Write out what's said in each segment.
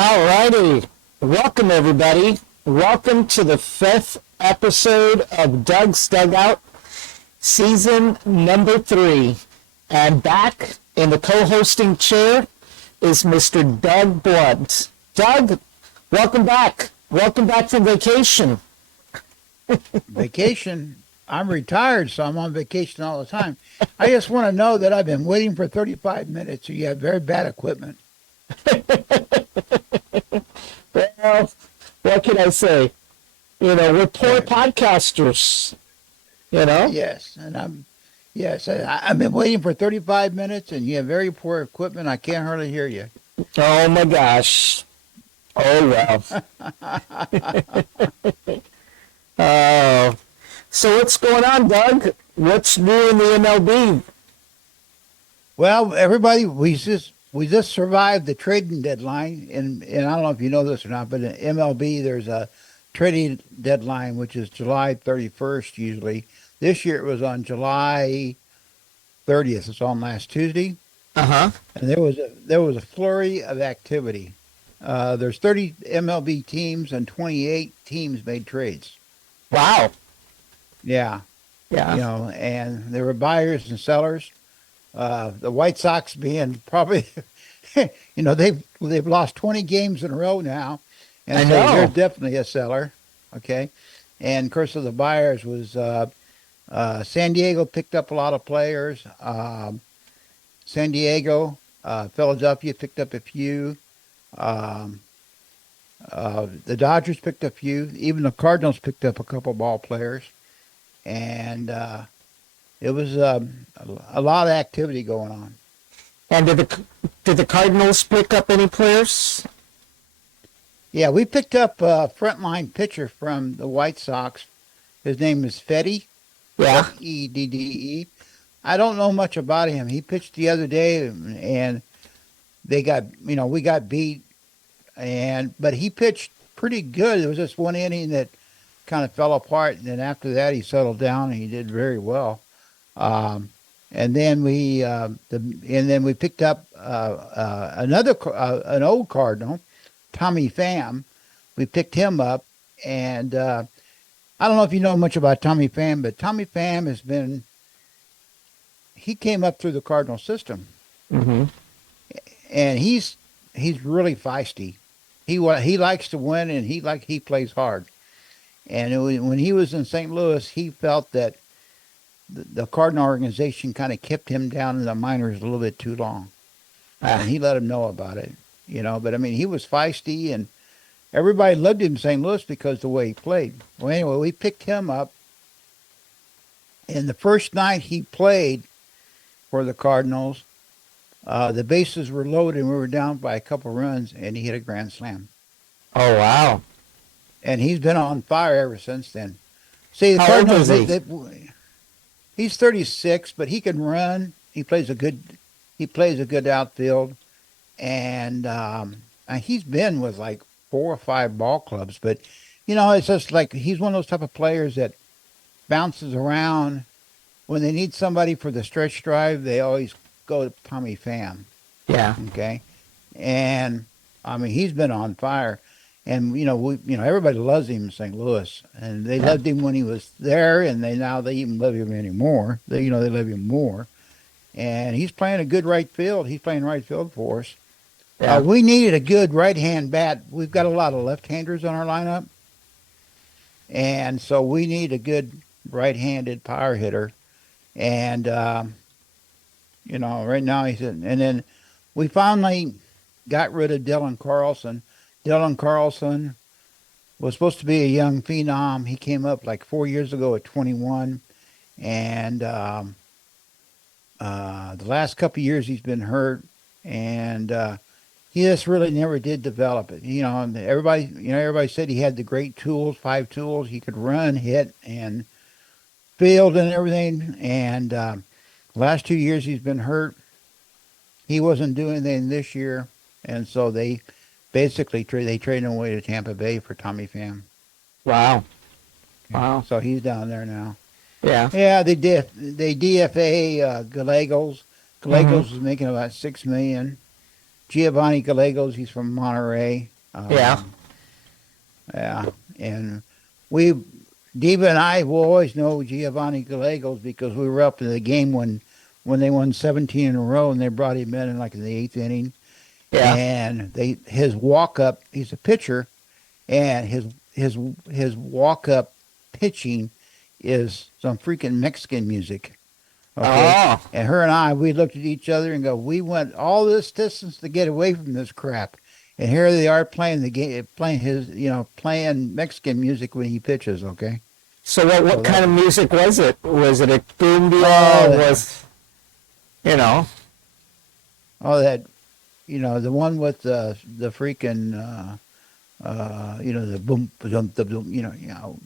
All righty. Welcome, everybody. Welcome to the fifth episode of Doug's Dugout, season number 3. And back in the co-hosting chair is Mr. Doug Blunt. Doug, welcome back. Welcome back from vacation. Vacation. I'm retired, so I'm on vacation all the time. I just want to know that I've been waiting for 35 minutes, so you have very bad equipment. Well, what can I say? We're poor podcasters, Yes, I've been waiting for 35 minutes, and you have very poor equipment. I can't hardly hear you. Oh, my gosh. Oh, well. Oh. So what's going on, Doug? What's new in the MLB? Well, everybody, we just survived the trading deadline, and I don't know if you know this or not, but in MLB there's a trading deadline which is July 31st usually. This year it was on July 30th. It's on last Tuesday, Uh-huh. and there was a flurry of activity. There's 30 MLB teams and 28 teams made trades. Wow. Yeah, Yeah. and there were buyers and sellers. The White Sox being probably, they've lost 20 games in a row now, and I so know. they're definitely a seller. Okay, and of course, of the buyers was San Diego picked up a lot of players. San Diego, Philadelphia picked up a few. Um, the Dodgers picked up a few. Even the Cardinals picked up a couple ball players, and it was a lot of activity going on. And did the Cardinals pick up any players? Yeah, we picked up a frontline pitcher from the White Sox. His name is Fedde, Yeah. Fedde. I don't know much about him. He pitched the other day, and we got beat, but he pitched pretty good. There was just one inning that kind of fell apart, and then after that he settled down and he did very well. And then we picked up an old Cardinal, Tommy Pham. We picked him up, and I don't know if you know much about Tommy Pham, but Tommy Pham he came up through the Cardinal system, Mm-hmm. and he's really feisty. He likes to win, and he plays hard. And when he was in St. Louis, he felt that the Cardinal organization kind of kept him down in the minors a little bit too long, and he let him know about it. But I mean, he was feisty, and everybody loved him in St. Louis because of the way he played. Well, anyway, we picked him up, and the first night he played for the Cardinals, the bases were loaded, and we were down by a couple runs, and he hit a grand slam. Oh, wow. And he's been on fire ever since then. See, the How old Cardinals, is he? he's 36, but he can run. He plays a good outfield, and he's been with like 4 or 5 ball clubs. But it's just like he's one of those type of players that bounces around. When they need somebody for the stretch drive, they always go to Tommy Pham. Yeah. Okay, and I mean he's been on fire. And everybody loves him in St. Louis, and they loved him when he was there, and they even love him anymore. They love him more, and he's playing a good right field. He's playing right field for us. Yeah. We needed a good right-hand bat. We've got a lot of left-handers on our lineup, and so we need a good right-handed power hitter. And right now he's in. And then we finally got rid of Dylan Carlson. Dylan Carlson was supposed to be a young phenom. He came up like 4 years ago at 21, and the last couple of years he's been hurt, and he just really never did develop it. And everybody said he had the great tools, 5 tools. He could run, hit, and field and everything. And the last 2 years he's been hurt. He wasn't doing anything this year, and so they basically traded him away to Tampa Bay for Tommy Pham. Wow. Wow. So he's down there now. Yeah. Yeah, they DFA Gallegos. Gallegos was making about $6 million, Giovanni Gallegos, he's from Monterey. Yeah. Yeah, and we, Diva and I will always know Giovanni Gallegos because we were up in the game when they won 17 in a row and they brought him in like in the eighth inning. Yeah. And his walk up, he's a pitcher, and his walk up pitching is some freaking Mexican music. Okay. Oh. And her and I, we looked at each other and go, we went all this distance to get away from this crap. And here they are playing the game, playing Mexican music when he pitches, okay? So what kind of music was it? Was it a cumbia? Oh, that, the one with the freaking, the boom, the boom,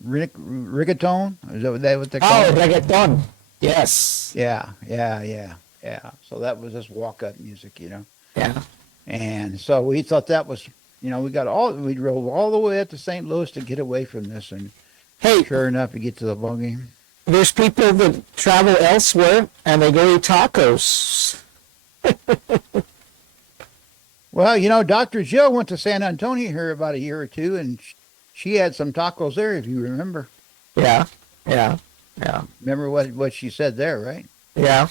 reggaeton? Is that what they call it? Reggaeton. Yes. Yeah. So that was just walk-up music, Yeah. And so we thought that was, we drove all the way up to St. Louis to get away from this, and Hey, sure enough, we get to the ball game. there's people that travel elsewhere and they go eat tacos. Well, Dr. Jill went to San Antonio here about a year or two, and she had some tacos there, if you remember. Yeah. Remember what she said there, right? Yeah.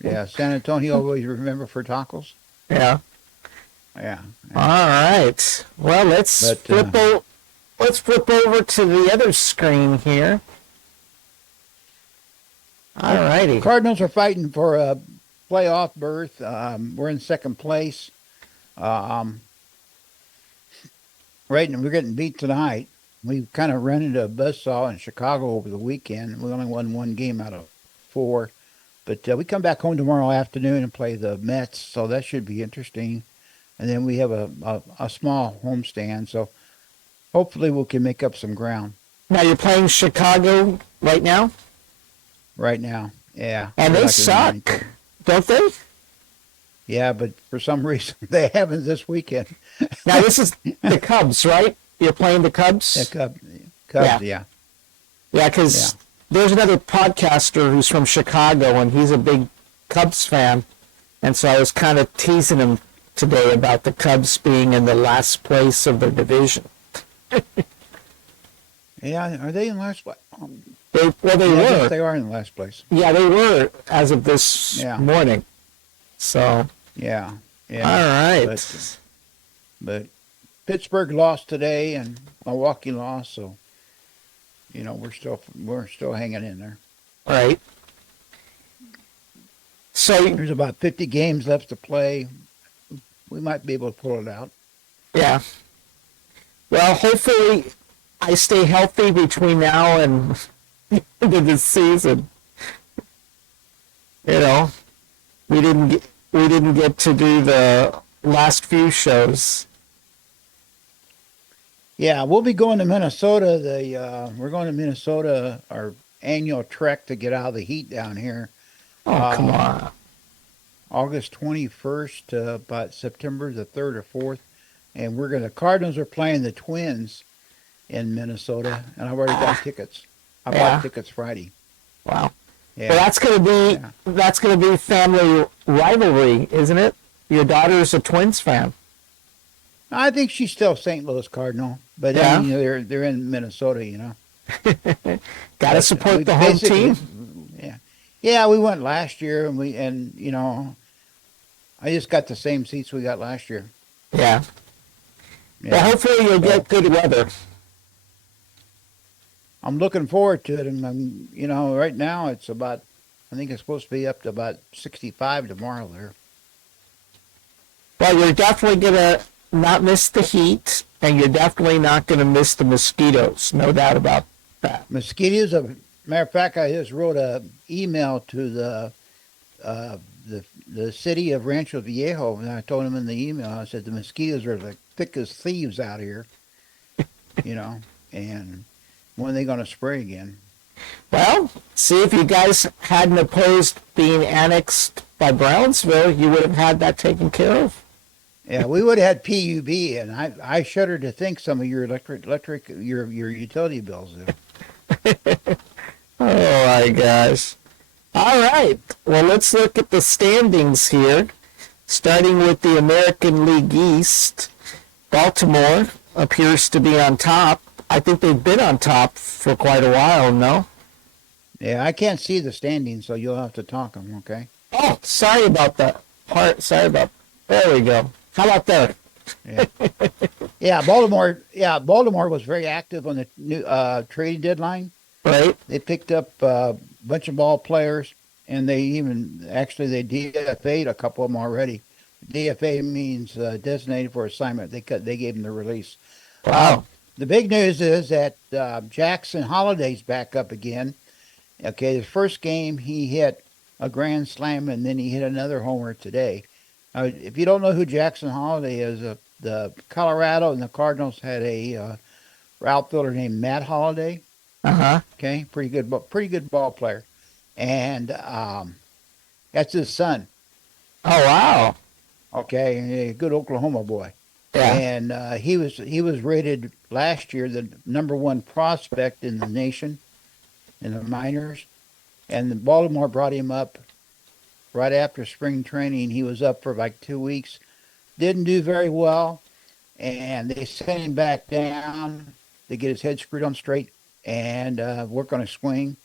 Yeah, San Antonio always remember for tacos. Yeah. Yeah. All right. Well, let's flip over to the other screen here. All righty. Cardinals are fighting for a playoff berth. We're in second place. Right, and we're getting beat tonight. We kind of ran into a buzzsaw in Chicago over the weekend. We only won one game out of 4. But we come back home tomorrow afternoon and play the Mets, so that should be interesting. And then we have a small homestand, so hopefully we can make up some ground. Now you're playing Chicago right now? Right now, yeah. And they Like suck, don't they? Yeah, but for some reason they haven't this weekend. Now this is the Cubs, right? You're playing the Cubs? Yeah, Cubs, yeah. Yeah, because there's another podcaster who's from Chicago, and he's a big Cubs fan. And so I was kind of teasing him today about the Cubs being in the last place of their division. Yeah, are they in last place? They I were. guess they are in last place. Yeah, they were as of this morning. So. Yeah. All right. But Pittsburgh lost today, and Milwaukee lost, so we're still hanging in there. Right. So There's about 50 games left to play. We might be able to pull it out. yeah. Well, hopefully I stay healthy between now and the end of the season. We didn't get to do the last few shows. Yeah, we'll be going to Minnesota. We're going to Minnesota, our annual trek to get out of the heat down here. Oh, come on. August 21st to about September the 3rd or 4th. And the Cardinals are playing the Twins in Minnesota, and I've already got tickets. I bought tickets Friday. Wow. Yeah. Well, that's gonna be family rivalry, isn't it? Your daughter's a Twins fan. I think she's still St. Louis Cardinal, but I mean, they're in Minnesota, Got to support the home team. Yeah, we went last year, and I just got the same seats we got last year. Yeah. Well, hopefully you'll get good weather. I'm looking forward to it, and right now I think it's supposed to be up to about 65 tomorrow there. Well, you're definitely gonna not miss the heat, and you're definitely not gonna miss the mosquitoes. No doubt about that. Mosquitoes. Matter of fact, I just wrote an email to the city of Rancho Viejo, and I told them in the email, I said the mosquitoes are like thick as thieves out here, and when are they going to spray again? Well, see, if you guys hadn't opposed being annexed by Brownsville, you would have had that taken care of. Yeah, we would have had PUB, and I shudder to think some of your your utility bills there. Oh my gosh. All right. Well, let's look at the standings here. Starting with the American League East, Baltimore appears to be on top. I think they've been on top for quite a while, no? Yeah, I can't see the standings, so you'll have to talk them, okay? Oh, sorry about that part. Sorry about. There we go. How about there? Yeah. Yeah, Baltimore. Yeah, Baltimore was very active on the new trading deadline. Right? They picked up a bunch of ball players, and they even actually they DFA'd a couple of them already. DFA means designated for assignment. They gave them the release. Wow. The big news is that Jackson Holiday's back up again. Okay, the first game he hit a grand slam, and then he hit another homer today. If you don't know who Jackson Holiday is, the Colorado and the Cardinals had a outfielder named Matt Holliday. Uh-huh. Okay, pretty good ball player, and that's his son. Oh, wow. Okay, a good Oklahoma boy. Yeah. And he was rated last year the #1 prospect in the nation in the minors, and Baltimore brought him up right after spring training. He was up for like 2 weeks, didn't do very well, and they sent him back down to get his head screwed on straight and work on his swing.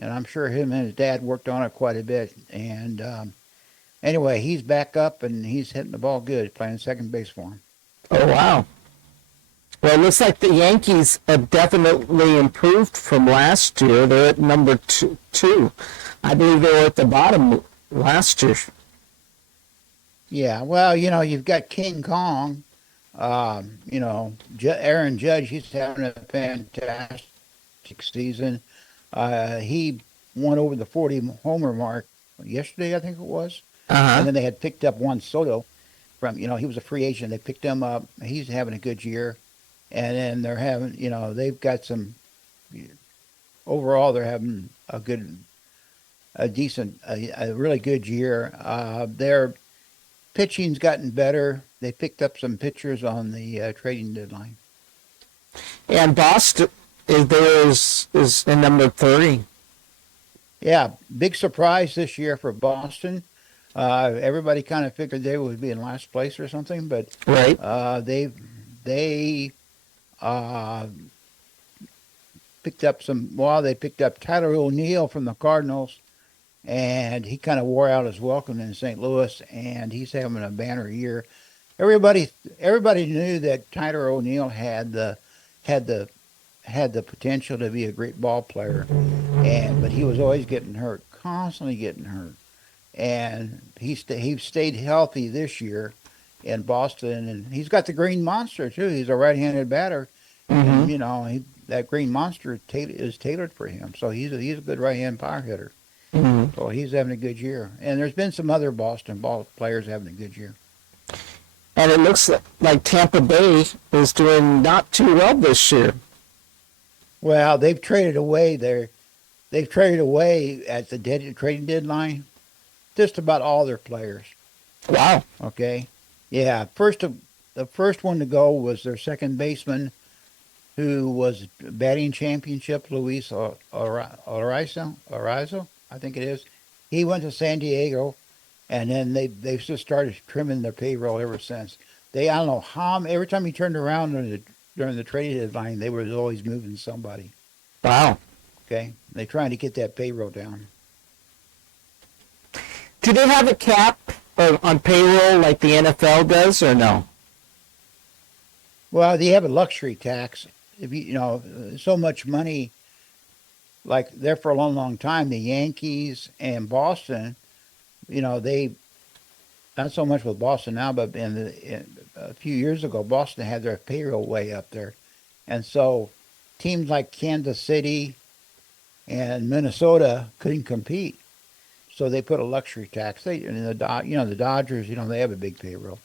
And I'm sure him and his dad worked on it quite a bit. And anyway, he's back up and he's hitting the ball good, playing second base for him. Oh, wow. Well, it looks like the Yankees have definitely improved from last year. They're at number two. I believe they were at the bottom last year. Yeah, well, you've got King Kong. Aaron Judge, he's having a fantastic season. He won over the 40 homer mark yesterday, I think it was. Uh-huh. And then they had picked up Juan Soto from, he was a free agent. They picked him up. He's having a good year. And then they're having, they've got some, overall, they're having a really good year. Their pitching's gotten better. They picked up some pitchers on the trading deadline. And Boston is in number 3. Yeah, big surprise this year for Boston. Everybody kind of figured they would be in last place or something, but Right. They picked up they picked up Tyler O'Neill from the Cardinals, and he kind of wore out his welcome in St. Louis, and he's having a banner year. Everybody knew that Tyler O'Neill had the potential to be a great ball player, but he was always getting hurt, constantly getting hurt. And he stayed healthy this year in Boston, and he's got the Green Monster too. He's a right-handed batter, Mm-hmm. and that Green Monster is tailored for him. So he's a good right-hand power hitter. Mm-hmm. So he's having a good year. And there's been some other Boston ball players having a good year. And it looks like Tampa Bay is doing not too well this year. Well, they've traded away at the trading deadline just about all their players. Wow. Okay, yeah. The first one to go was their second baseman, who was batting championship, Luis Arizo, I think it is. He went to San Diego, and then they've just started trimming their payroll ever since. I don't know how, every time he turned around during the trading deadline, they were always moving somebody. Wow. Okay, they're trying to get that payroll down. Do they have a cap on payroll like the NFL does, or no? Well, they have a luxury tax. If so much money, like there for a long, long time, the Yankees and Boston, they, not so much with Boston now, but a few years ago, Boston had their payroll way up there. And so teams like Kansas City and Minnesota couldn't compete. So they put a luxury tax. The Dodgers, they have a big payroll.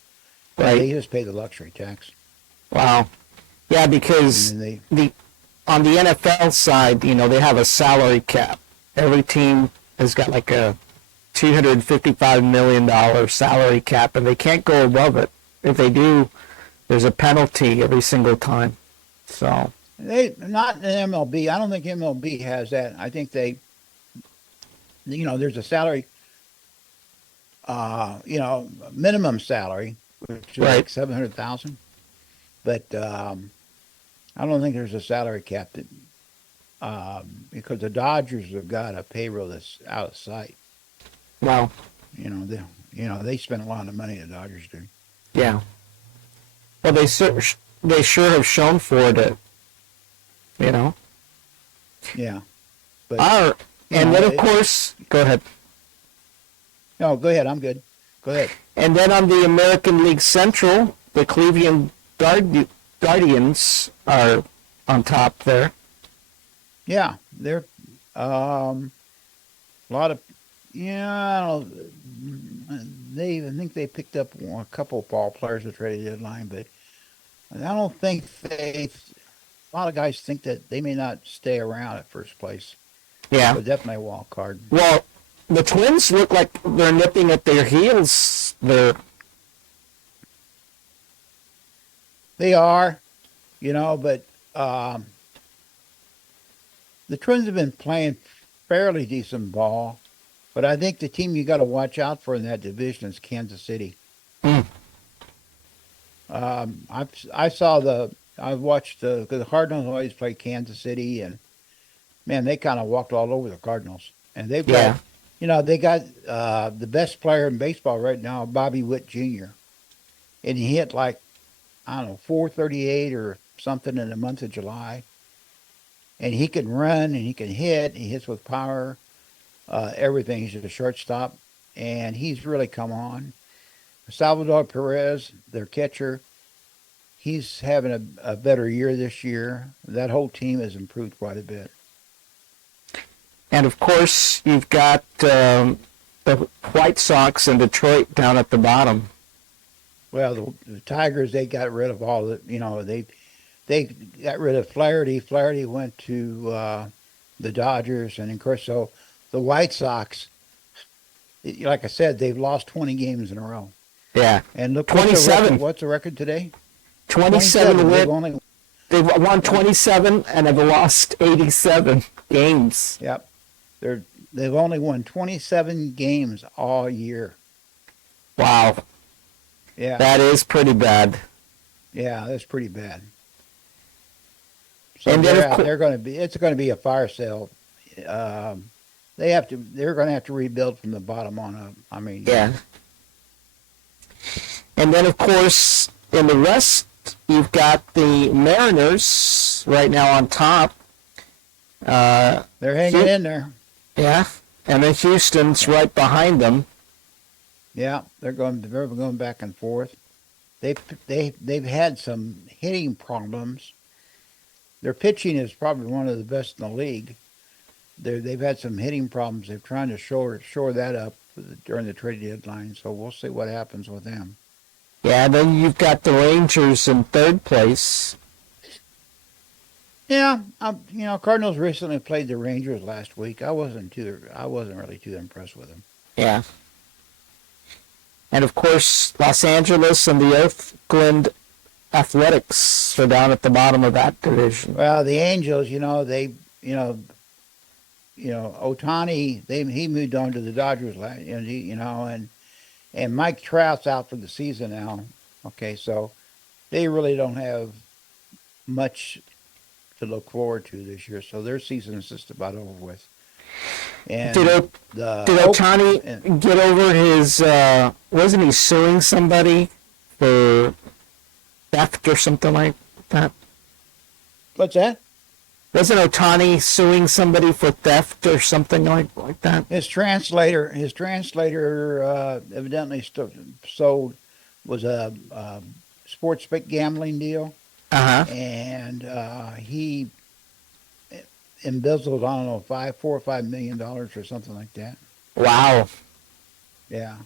Right. They just pay the luxury tax. Wow. Yeah, because And then on the NFL side, they have a salary cap. Every team has got like a $255 million salary cap, and they can't go above it. If they do, there's a penalty every single time. So not in MLB. I don't think MLB has that. I think there's a salary. minimum salary, which is Right. like 700,000. But I don't think there's a salary cap that because the Dodgers have got a payroll that's out of sight. Well, You know, they spend a lot of money. The Dodgers do. yeah. Well, they sure have shown for it. You know. Yeah, but Our you and know, then of course, go ahead. no, go ahead. I'm good. Go ahead. And then on the American League Central, the Cleveland Guardians are on top there. Yeah, they're a lot of I don't know. I think they picked up a couple of ball players at trade deadline, but I don't think they. A lot of guys think that they may not stay around at first place. Yeah. So definitely a wild card. Well, the Twins look like they're nipping at their heels. They are, but the Twins have been playing fairly decent ball. But I think the team you got to watch out for in that division is Kansas City. Mm. I watched because the Cardinals always play Kansas City, and man, they kind of walked all over the Cardinals. And they've got, they got the best player in baseball right now, Bobby Witt Jr. And he hit like, I don't know, 438 or something in the month of July. And he can run and he can hit. He hits with power, everything. He's a shortstop, and he's really come on. Salvador Perez, their catcher, he's having a better year this year. That whole team has improved quite a bit. And of course, you've got the White Sox in Detroit down at the bottom. Well, the Tigers, they got rid of all the, they got rid of Flaherty. Flaherty went to the Dodgers, and of course, so the White Sox, like I said, they've lost 20 games in a row. Yeah. And look, 27. What's the record today? 27. They've won 27 and have lost 87 games. Yep. They've only won 27 games all year. Wow. Yeah. That is pretty bad. Yeah, that's pretty bad. So And then it's going to be a fire sale. They're going to have to rebuild from the bottom on up. I mean, yeah. And then of course in the West you've got the Mariners right now on top. They're hanging in there. Yeah, and then Houston's right behind them. Yeah, they're going back and forth. They've had some hitting problems. Their pitching is probably one of the best in the league. They've had some hitting problems. They're trying to shore that up during the trade deadline. So we'll see what happens with them. Yeah, then you've got the Rangers in third place. Yeah, Cardinals recently played the Rangers last week. I wasn't really too impressed with them. Yeah. And of course, Los Angeles and the Oakland Athletics are down at the bottom of that division. Well, the Angels, Ohtani, he moved on to the Dodgers, and Mike Trout's out for the season now. Okay, so they really don't have much to look forward to this year. So their season is just about over with. And did Ohtani get over his? Wasn't he suing somebody for theft or something like that? What's that? Wasn't Ohtani suing somebody for theft or something like that? His translator evidently sold was a sports gambling deal. Uh-huh. And he embezzled, I don't know, $4 or $5 million or something like that. Wow. Yeah.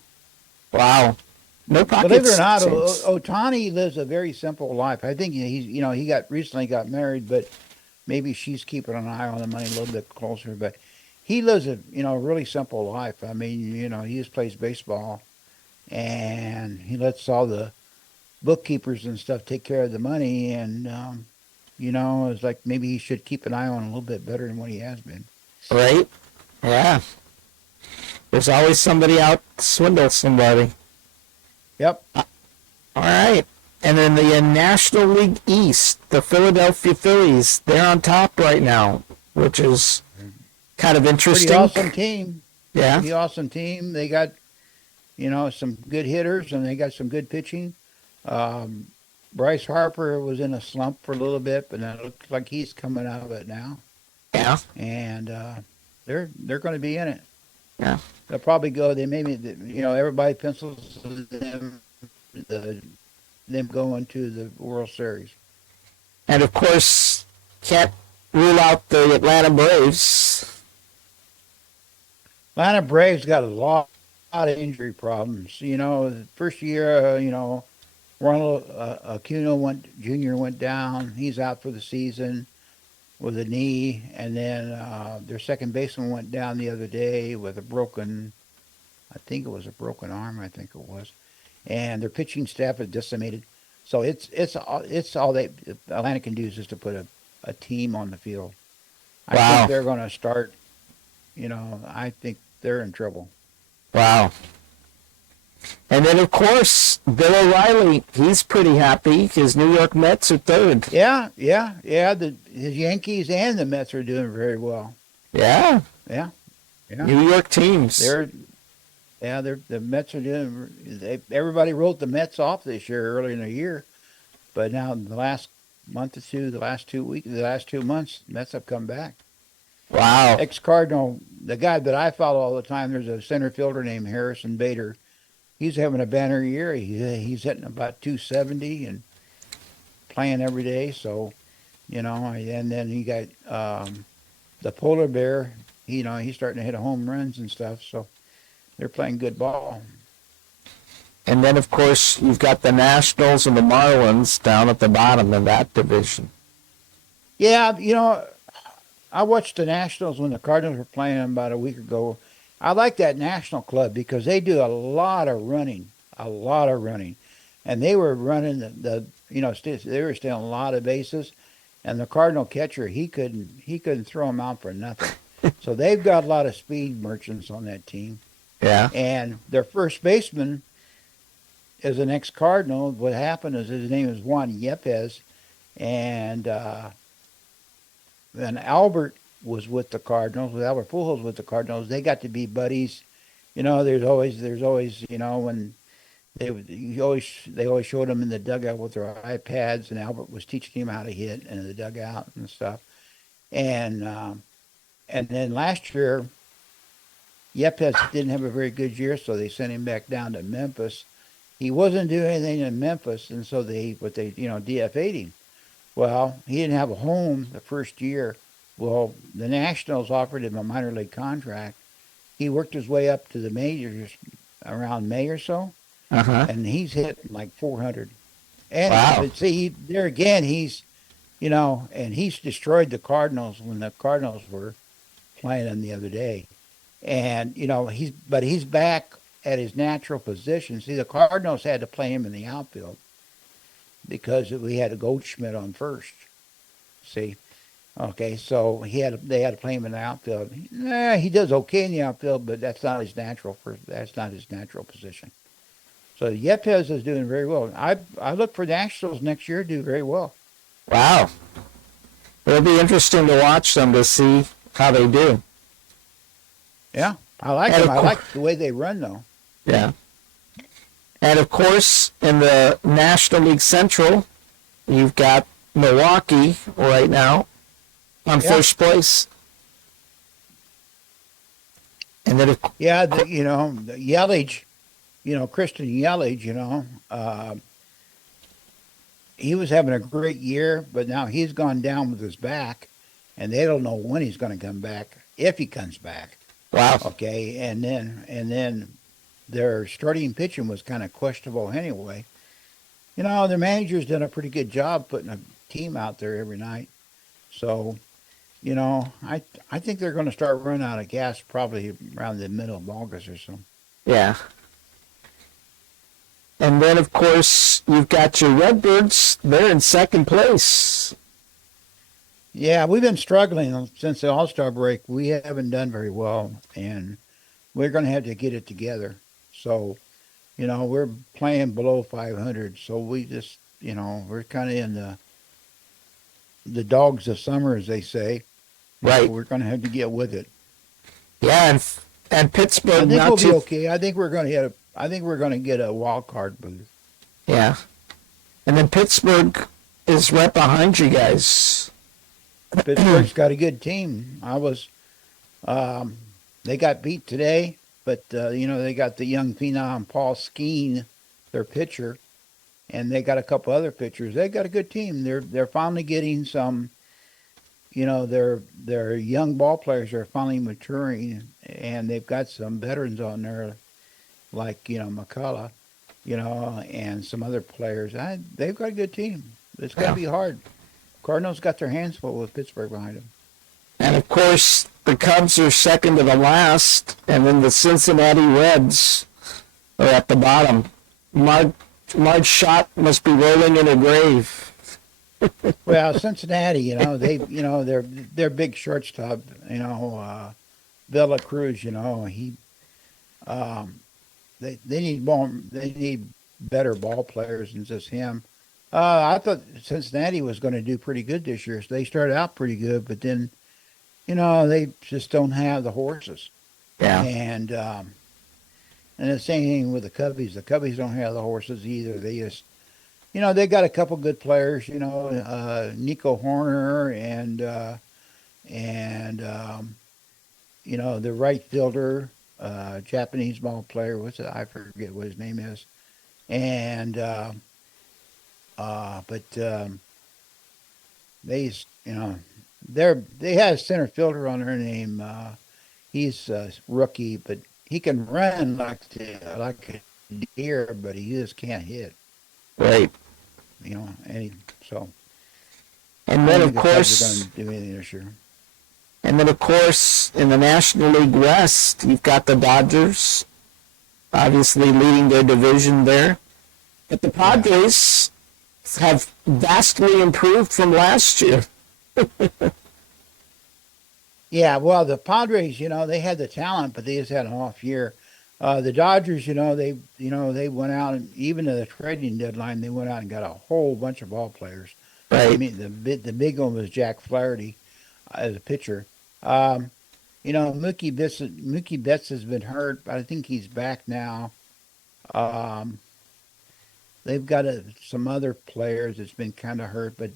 Wow. No pockets. Believe it or not, Ohtani lives a very simple life. I think he recently got married, but maybe she's keeping an eye on the money a little bit closer. But he lives a really simple life. I mean, he just plays baseball, and he lets all the bookkeepers and stuff take care of the money, and it's like maybe he should keep an eye on a little bit better than what he has been. Right? Yeah. There's always somebody out to swindle somebody. Yep. All right. And then the National League East, the Philadelphia Phillies, they're on top right now, which is kind of interesting. Pretty awesome team. Yeah. Pretty awesome team. They got, some good hitters and they got some good pitching. Bryce Harper was in a slump for a little bit, but it looks like he's coming out of it now. Yeah. And they're going to be in it. Yeah. They'll probably go. They maybe everybody pencils them going to the World Series. And of course, can't rule out the Atlanta Braves. Atlanta Braves got a lot of injury problems. The first year, Ronald Acuna Jr. went down. He's out for the season with a knee. And then their second baseman went down the other day with a broken arm, I think it was. And their pitching staff is decimated. So it's all Atlanta can do is just to put a team on the field. I think they're going to start, I think they're in trouble. Wow. And then, of course, Bill O'Reilly, he's pretty happy. His New York Mets are third. Yeah. His Yankees and the Mets are doing very well. Yeah. Yeah. New York teams. The Mets are doing. Everybody wrote the Mets off this year, early in the year, but now in the last month or two, the last 2 months, Mets have come back. Wow. Ex-Cardinal, the guy that I follow all the time, there's a center fielder named Harrison Bader. He's having a banner year. He's hitting about 270 and playing every day. So, and then you got the polar bear. He's starting to hit home runs and stuff. So they're playing good ball. And then, of course, you've got the Nationals and the Marlins down at the bottom of that division. Yeah, I watched the Nationals when the Cardinals were playing them about a week ago. I like that National Club because they do a lot of running, and they were running they were stealing a lot of bases, and the Cardinal catcher he couldn't throw them out for nothing. So they've got a lot of speed merchants on that team. Yeah. And their first baseman is an ex-Cardinal. What happened is his name is Juan Yepes, and Albert was with the Cardinals. With Albert Pujols with the Cardinals, they got to be buddies. There's always when they always showed them in the dugout with their iPads, and Albert was teaching him how to hit in the dugout and stuff. And then last year, Yepes didn't have a very good year, so they sent him back down to Memphis. He wasn't doing anything in Memphis, and so they DFA'd him. Well, he didn't have a home the first year. Well, the Nationals offered him a minor league contract. He worked his way up to the majors around May or so, and he's hitting like 400. And wow. See, there again, he's destroyed the Cardinals when the Cardinals were playing him the other day. And he's back at his natural position. See, the Cardinals had to play him in the outfield because we had a Goldschmidt on first. See. Okay, so they had to play him in the outfield. He does okay in the outfield, but that's not his natural position. So Yepes is doing very well. I look for the Nationals next year to do very well. Wow. It'll be interesting to watch them to see how they do. Yeah, I like them. I like the way they run, though. Yeah. And of course, in the National League Central, you've got Milwaukee right now on first place. And then, the Yelich, Christian Yelich, he was having a great year, but now he's gone down with his back, and they don't know when he's going to come back, if he comes back. Wow. Okay, and then their starting pitching was kind of questionable anyway. Their manager's done a pretty good job putting a team out there every night. So, I think they're going to start running out of gas probably around the middle of August or so. Yeah. And then, of course, you've got your Redbirds. They're in second place. Yeah, we've been struggling since the All-Star break. We haven't done very well, and we're going to have to get it together. So, we're playing below 500. So we just, we're kind of in the dogs of summer, as they say. So Right. we're going to have to get with it. Yeah, and I Pittsburgh think not we'll be too. okay. I think we're going to get a wild card booth. Yeah, and then Pittsburgh is right behind you guys. Pittsburgh's got a good team. Um, they got beat today, but they got the young phenom Paul Skeen, their pitcher, and they got a couple other pitchers. They got a good team. They're finally getting some. Their young ball players are finally maturing, and they've got some veterans on there, like McCullough, and some other players. They've got a good team. It's going to Yeah, be hard. Cardinals got their hands full with Pittsburgh behind them. and of course the Cubs are second to the last, and then the Cincinnati Reds are at the bottom. Marge Schott must be rolling in her grave. Well, Cincinnati, their big shortstop, Villa Cruz, um, they need better ball players than just him. I thought Cincinnati was going to do pretty good this year. So they started out pretty good, but then, they just don't have the horses. Yeah, And the same thing with the Cubbies. The Cubbies don't have the horses either. They just, they got a couple good players. Nico Horner and the right fielder, Japanese ball player. What's it? I forget what his name is. And but they, they had a center fielder on their name. He's a rookie, but he can run like a deer, but he just can't hit. right. So And I then don't of think the Cubs are course, going to do anything this year. in the National League West, you've got the Dodgers, obviously leading their division there. But the Yeah. Padres have vastly improved from last year. Yeah, well, the Padres, they had the talent, but they just had an off year. The Dodgers, they went out and even at the trading deadline, they went out and got a whole bunch of ball players. I Right. mean, the big one was Jack Flaherty as a pitcher. Um, Mookie Betts has been hurt, but I think he's back now. Um, they've got some other players that's been kind of hurt, but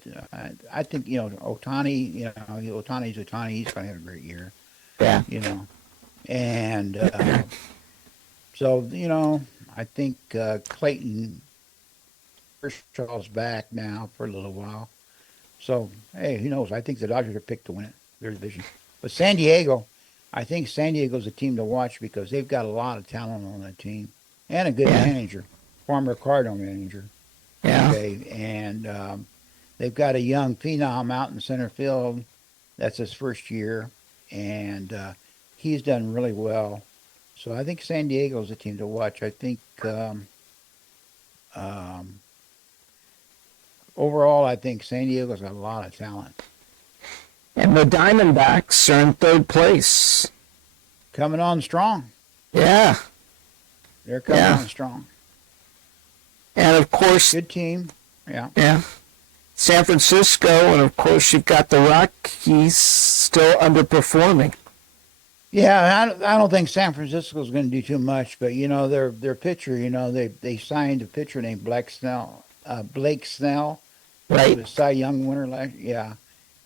I think Otani. Otani's Otani. He's going to have a great year. Yeah. And so I think Clayton Kershaw's back now for a little while. So hey, who knows? I think the Dodgers are picked to win it, their division. But San Diego, I think San Diego's a team to watch because they've got a lot of talent on that team and a good Yeah. manager, former Cardinal manager. Yeah. Okay, and they've got a young phenom out in center field. That's his first year, and he's done really well. So I think San Diego's a team to watch. I think um, overall, I think San Diego's got a lot of talent. And the Diamondbacks are in third place. Coming on strong. Yeah. They're coming Yeah. on strong. And of course, Good team. Yeah. yeah, San Francisco, and of course you've got the Rockies still underperforming. Yeah, I don't think San Francisco's going to do too much, but their pitcher, they signed a pitcher named Blake Snell. He Right. was Cy Young winner last, yeah,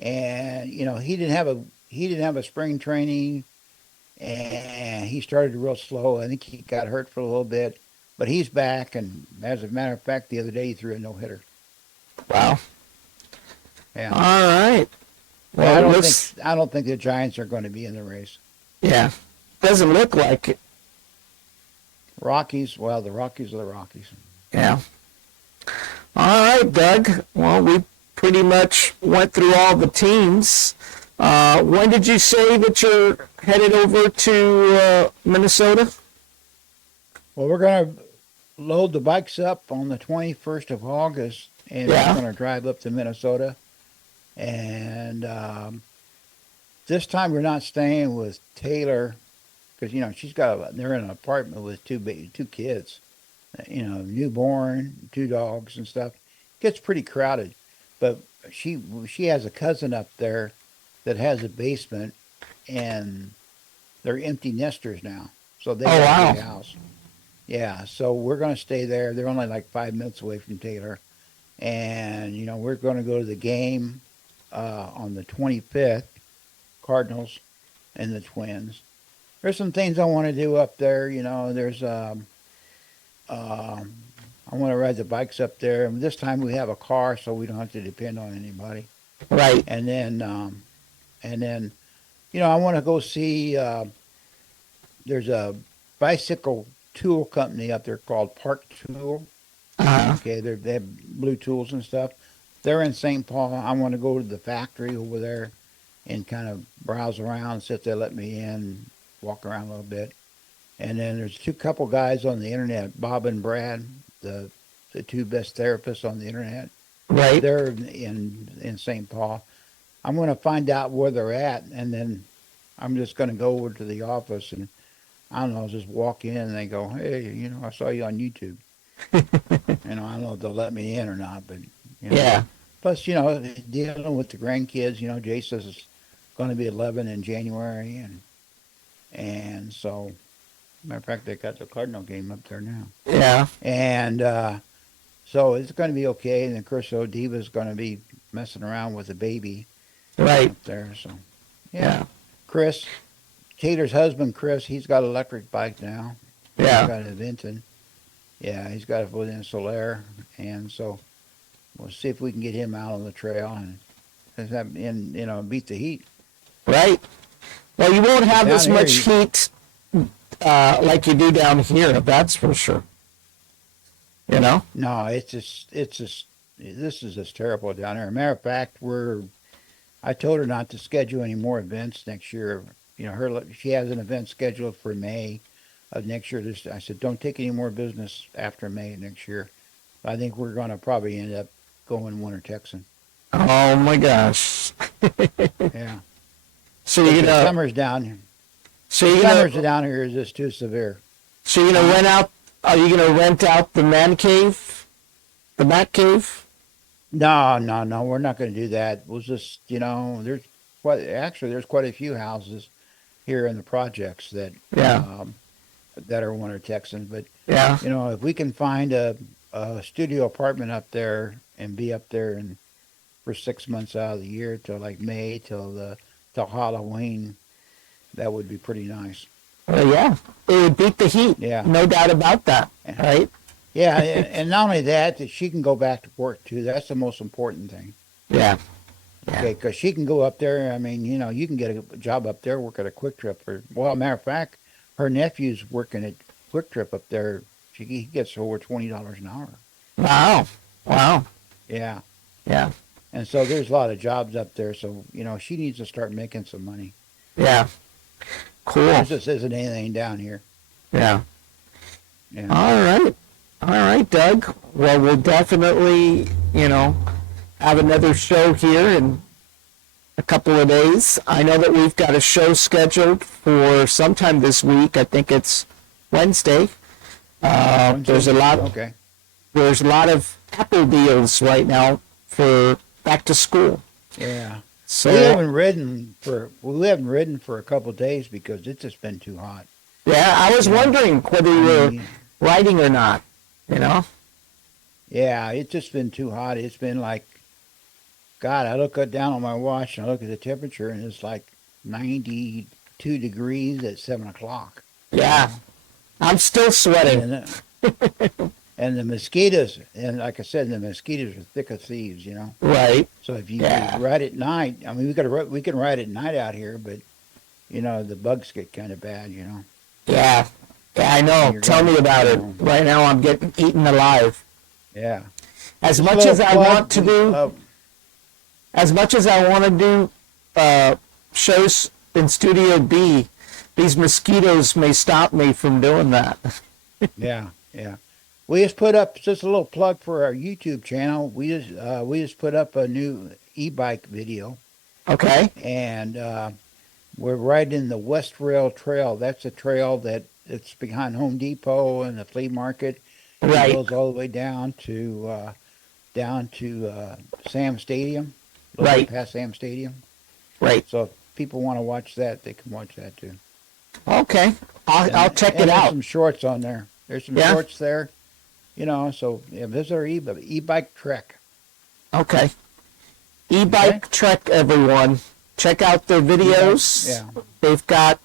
and he didn't have a spring training, and he started real slow. I think he got hurt for a little bit, but he's back, and as a matter of fact, the other day he threw a no hitter. Wow. Yeah, All right. well, Well, let's, I don't think the Giants are going to be in the race. yeah, doesn't look like it. Rockies, well, the Rockies are the Rockies. Yeah. All right, Doug. Well, we pretty much went through all the teams. When did you say that you're headed over to Minnesota? Well, we're going to load the bikes up on the 21st of August, and Yeah. we're going to drive up to Minnesota. And this time we're not staying with Taylor because they're in an apartment with two kids, newborn, two dogs and stuff. Gets pretty crowded, but she has a cousin up there that has a basement, and they're empty nesters now, so they Oh, got a wow. big house. Yeah, so we're gonna stay there. They're only like 5 minutes away from Taylor, and we're gonna go to the game on the 25th, Cardinals and the Twins. There's some things I want to do up there. There's I want to ride the bikes up there. And this time we have a car, so we don't have to depend on anybody. Right. And then I want to go see. There's a bicycle tool company up there called Park Tool. Uh-huh. Okay, they have blue tools and stuff. They're in St. Paul. I want to go to the factory over there and kind of browse around, see if they let me in, walk around a little bit. And then there's two couple guys on the internet, Bob and Brad, the two best therapists on the internet. Right. They're in St. Paul. I'm going to find out where they're at, and then I'm just going to go over to the office and, I don't know, just walk in and they go, hey, I saw you on YouTube. I don't know if they'll let me in or not, but, Yeah. Plus, dealing with the grandkids, Jace is going to be 11 in January, and so, matter of fact, they got the Cardinal game up there now. Yeah. And so it's going to be okay. And of course, Diva's going to be messing around with the baby Right. up there. So, Yeah. Chris, Taylor's husband, Chris, he's got an electric bike now. Yeah. He's got a Vinton. Yeah, he's got it within Solaire. And so we'll see if we can get him out on the trail and beat the heat. Right. Well, you won't have Down as here, much heat like you do down here. That's for sure. No, this is just terrible down here. Matter of fact, I told her not to schedule any more events next year. She has an event scheduled for May of next year. I said, don't take any more business after May next year. I think we're going to probably end up going winter Texan. Oh my gosh. Yeah. So you're gonna summer's down here. So Summers down here is just too severe. So you're gonna rent out? Are you gonna rent out the man cave, the Bat Cave? No, we're not going to do that. We'll just, there's quite a few houses here in the projects that that are winter Texan. But Yeah. if we can find a studio apartment up there and be up there for 6 months out of the year till like May till Halloween, that would be pretty nice. Yeah, it would beat the heat. Yeah. No doubt about that. Right? Yeah, and not only that she can go back to work too. That's the most important thing. Yeah. Okay, because she can go up there. I mean, you can get a job up there, work at a Quick Trip. Matter of fact, her nephew's working at Quick Trip up there. He gets over $20 an hour. Wow. Yeah. Yeah. And so there's a lot of jobs up there. So, she needs to start making some money. Yeah. Cool. There just isn't anything down here. Yeah. Yeah. All right, Doug. Well, we'll definitely, have another show here in a couple of days. I know that we've got a show scheduled for sometime this week. I think it's Wednesday. There's a lot. Okay. There's a lot of Apple deals right now for back to school. Yeah. So we haven't ridden for a couple of days because it's just been too hot. Yeah, I was wondering whether you were riding or not. Yeah, it's just been too hot. It's been like, God, I look down on my watch and I look at the temperature and it's like 92 degrees at 7 o'clock. Yeah, I'm still sweating. And the mosquitoes, and like I said, the mosquitoes are thick as thieves, Right. So if you ride at night, I mean, we can ride at night out here, but the bugs get kind of bad, Yeah, I know. Tell me about it. Right now, I'm getting eaten alive. Yeah. As much as I want to do shows in Studio B, these mosquitoes may stop me from doing that. Yeah. We just put up just a little plug for our YouTube channel. We just put up a new e-bike video. Okay. And We're right in the West Rail Trail. That's a trail that it's behind Home Depot and the flea market. It Right, goes all the way down to Sam Stadium, a little bit right, past Sam Stadium. right. So if people want to watch that, they can watch that too. Okay, I'll check it And there's out. some shorts on there. There's some Yeah? shorts there. So yeah, visit our e-bike trek. Okay. E-Bike Trek, everyone. Check out their videos. Yeah. They've got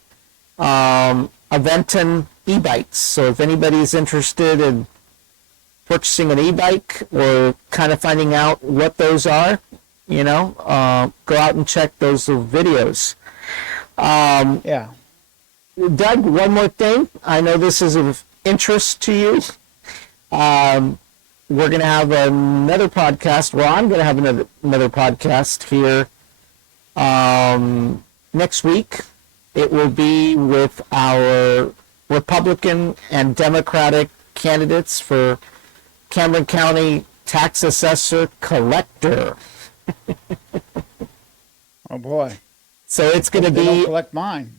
Aventon e-bikes. So if anybody's interested in purchasing an e-bike or kind of finding out what those are, go out and check those videos. Yeah. Doug, one more thing. I know this is of interest to you. We're going to have another podcast. Well, I'm going to have another podcast here next week. It will be with our Republican and Democratic candidates for Cameron County Tax Assessor Collector. Oh boy. So it's going to They don't be. collect mine.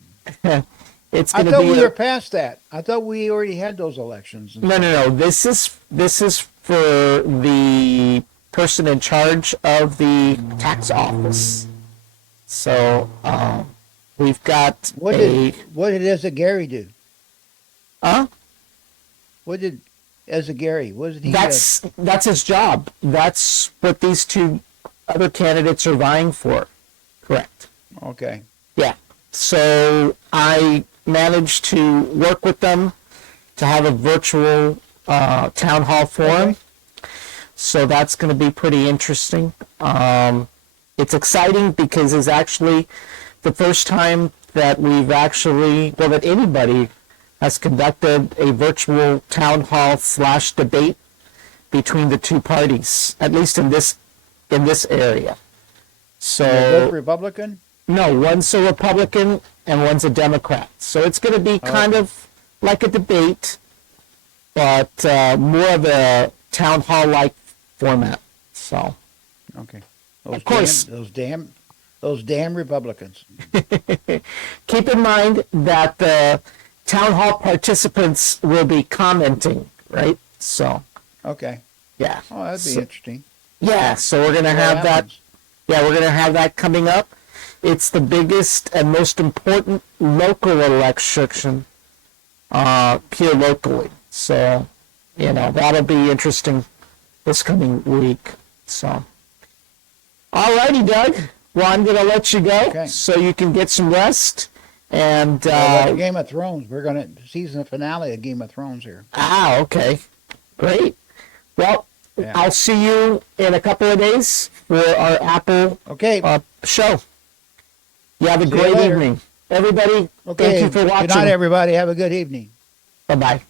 It's I going to thought be. we were past that. I thought we already had those elections. No. This is for the person in charge of the tax office. So we've got What did Ezra Gary do? Huh? What did Ezra Gary? What did he? That's his job. That's what these two other candidates are vying for. Correct. Okay. Yeah. So I managed to work with them to have a virtual town hall forum. Okay. So that's going to be pretty interesting. It's exciting because it's actually the first time that that anybody has conducted a virtual town hall / debate between the two parties, at least in this area. So They're both Republican. no, one's a Republican and one's a Democrat. So it's going to be kind of like a debate, but more of a town hall-like format. So, Okay. Of course. Those damn Republicans. keep in mind that the town hall participants will be commenting, right? So, Okay. yeah. Oh, that'd be So- interesting. Yeah, so we're going to have that. happens? Yeah, we're going to have that coming up. It's the biggest and most important local election here locally. So, that'll be interesting this coming week. So, all righty, Doug. Well, I'm going to let you go Okay. so you can get some rest. And, Like Game of Thrones. We're going to season finale of Game of Thrones here. okay. Great. Well, Yeah. I'll see you in a couple of days for our Apple Okay. show. You have a See you great later. evening. Everybody, Okay. thank you for watching. Good night, everybody. Have a good evening. Bye-bye.